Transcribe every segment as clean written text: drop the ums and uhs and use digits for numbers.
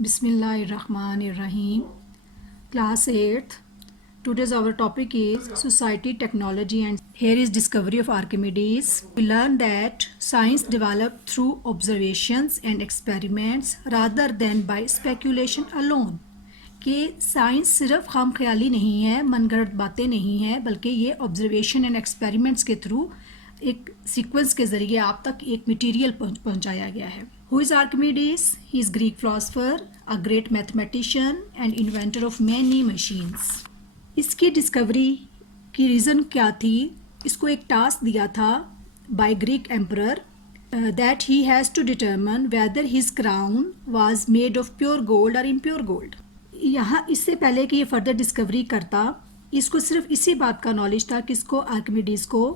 Bismillahirrahmanirrahim. Class 8th. Today's our topic is society, technology, and here is discovery of Archimedes. We learn that science developed through observations and experiments rather than by speculation alone. कि science सिर्फ खाम ख्याली नहीं है, मनगढ़ंत बातें नहीं हैं, बल्कि ये ऑब्जर्वेशन एंड एक्सपेरिमेंट्स के थ्रू एक सीक्वेंस के ज़रिए आप तक एक मटेरियल पहुंचाया गया है. Who is Archimedes? He is Greek philosopher, a great mathematician and inventor of many machines. इसकी डिस्कवरी की रीज़न क्या थी? इसको एक टास्क दिया था by Greek emperor that he has to determine whether his crown was made of pure gold और impure gold. यहाँ इससे पहले कि ये फर्दर डिस्कवरी करता, इसको सिर्फ इसी बात का नॉलेज था, किसको? आर्किमिडीज को,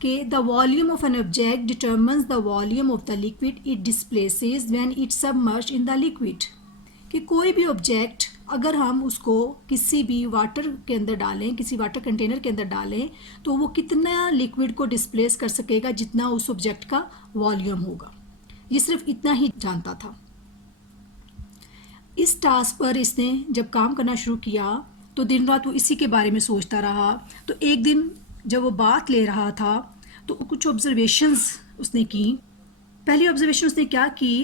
कि the volume of an object determines the volume of the liquid it displaces when it submerge in the liquid. कि कोई भी ऑब्जेक्ट अगर हम उसको किसी भी वाटर के अंदर डालें, किसी वाटर कंटेनर के अंदर डालें, तो वो कितना लिक्विड को डिस्प्लेस कर सकेगा जितना उस ऑब्जेक्ट का वॉल्यूम होगा. ये सिर्फ इतना ही जानता था. इस टास्क पर इसने जब काम करना शुरू किया तो दिन रात वो इसी के बारे में सोचता रहा. तो एक दिन जब वो बात ले रहा था तो कुछ ऑब्जर्वेशंस उसने की. पहली ऑब्जर्वेशन उसने क्या की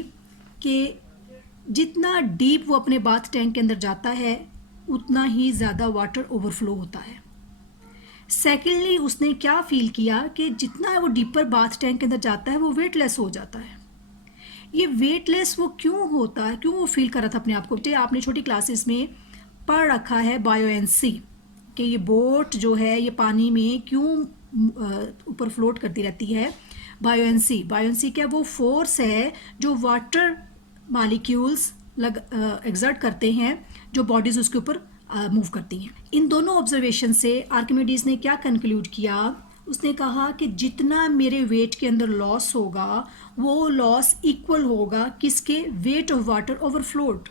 कि जितना डीप वो अपने बाथ टैंक के अंदर जाता है उतना ही ज़्यादा वाटर ओवरफ्लो होता है. सेकेंडली उसने क्या फील किया कि जितना वो डीपर बाथ टैंक के अंदर जाता है वो वेटलेस हो जाता है. ये वेटलेस वो क्यों होता है, क्यों वो फील कर रहा था अपने आप को? आपने छोटी क्लासेस में पढ़ रखा है बायोएंसी, कि ये बोट जो है ये पानी में क्यों ऊपर फ्लोट करती रहती है. बायोएंसी क्या? वो फोर्स है जो वाटर मॉलिक्यूल्स एक्सर्ट करते हैं, जो बॉडीज़ उसके ऊपर मूव करती हैं. इन दोनों ऑब्जर्वेशन से आर्किमिडीज ने क्या कंक्लूड किया? उसने कहा कि जितना मेरे वेट के अंदर लॉस होगा वो लॉस इक्वल होगा किसके? Weight of water overflowed.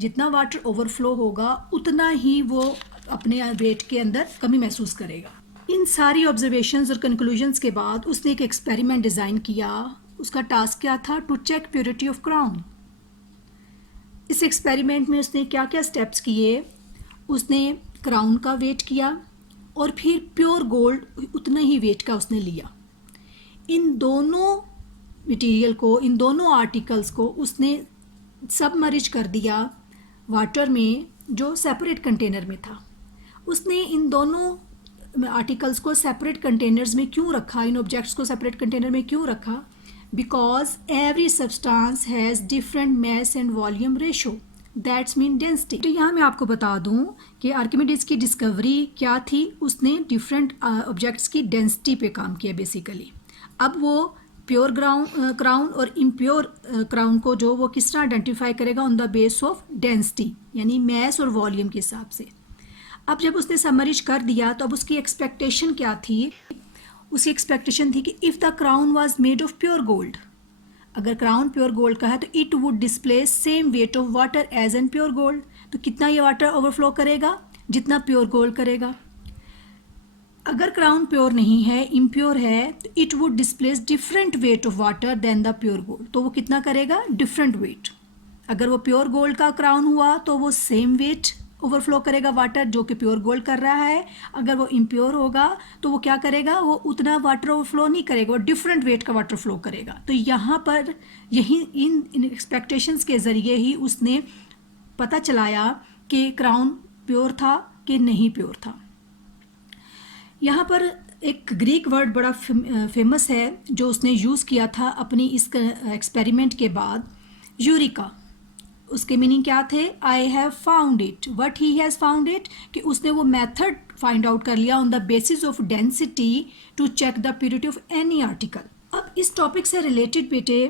जितना वाटर ओवरफ्लो होगा उतना ही वो अपने वेट के अंदर कमी महसूस करेगा. इन सारी ऑब्जर्वेशंस और कंक्लूजन्स के बाद उसने एक एक्सपेरिमेंट डिज़ाइन किया. उसका टास्क क्या था? To check purity of crown. इस एक्सपेरिमेंट में उसने क्या क्या स्टेप्स किए? उसने क्राउन का वेट किया और फिर प्योर गोल्ड उतना ही वेट का उसने लिया. इन दोनों मटेरियल को, इन दोनों आर्टिकल्स को उसने सबमर्ज कर दिया वाटर में जो सेपरेट कंटेनर में था. उसने इन दोनों आर्टिकल्स को सेपरेट कंटेनर्स में क्यों रखा? इन ऑब्जेक्ट्स को सेपरेट कंटेनर में क्यों रखा? Because every substance has different mass and volume ratio, that's mean density. तो यहाँ मैं आपको बता दूँ कि आर्किमिडीज की डिस्कवरी क्या थी? उसने डिफरेंट ऑब्जेक्ट्स की डेंसिटी पे काम किया बेसिकली. अब वो प्योर क्राउन और इम्प्योर क्राउन को जो वो किस तरह आइडेंटिफाई करेगा? On the base of density, यानी मैस और वॉल्यूम के हिसाब से. अब जब उसने समराइज कर दिया तो अब उसकी एक्सपेक्टेशन क्या थी? उसकी एक्सपेक्टेशन थी कि if the crown was made of pure gold, अगर क्राउन प्योर गोल्ड का है तो it would displace same weight of water as an pure gold. तो कितना ये वाटर ओवरफ्लो करेगा? जितना प्योर गोल्ड करेगा. अगर क्राउन प्योर नहीं है, इम्प्योर है, तो it would displace different weight of water than the pure gold. तो वो कितना करेगा? Different weight. अगर वो प्योर गोल्ड का क्राउन हुआ तो वो सेम वेट ओवरफ्लो करेगा वाटर जो कि प्योर गोल्ड कर रहा है. अगर वो इम्प्योर होगा तो वो क्या करेगा? वो उतना वाटर ओवरफ्लो नहीं करेगा, वो डिफरेंट वेट का वाटर फ्लो करेगा. तो यहाँ पर यही इन एक्सपेक्टेशंस के ज़रिए ही उसने पता चलाया कि क्राउन प्योर था कि नहीं प्योर था. यहाँ पर एक ग्रीक वर्ड बड़ा फेमस है जो उसने यूज़ किया था अपनी इस एक्सपेरिमेंट के बाद, यूरिका. उसके मीनिंग क्या थे? I have found it. What he has found it, कि उसने वो मेथड फाइंड आउट कर लिया on the basis of density to check the purity of any article. अब इस टॉपिक से रिलेटेड बेटे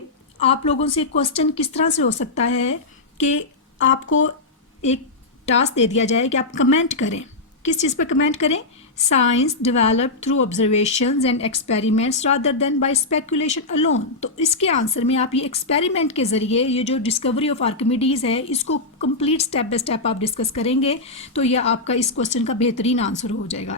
आप लोगों से क्वेश्चन किस तरह से हो सकता है कि आपको एक टास्क दे दिया जाए कि आप कमेंट करें. किस चीज़ पर कमेंट करें? Science develop through observations and experiments rather than by speculation alone. तो इसके आंसर में आप ये एक्सपेरिमेंट के ज़रिए ये जो डिस्कवरी ऑफ आर्किमिडीज़ है इसको कंप्लीट स्टेप बाय स्टेप आप डिस्कस करेंगे तो ये आपका इस क्वेश्चन का बेहतरीन आंसर हो जाएगा.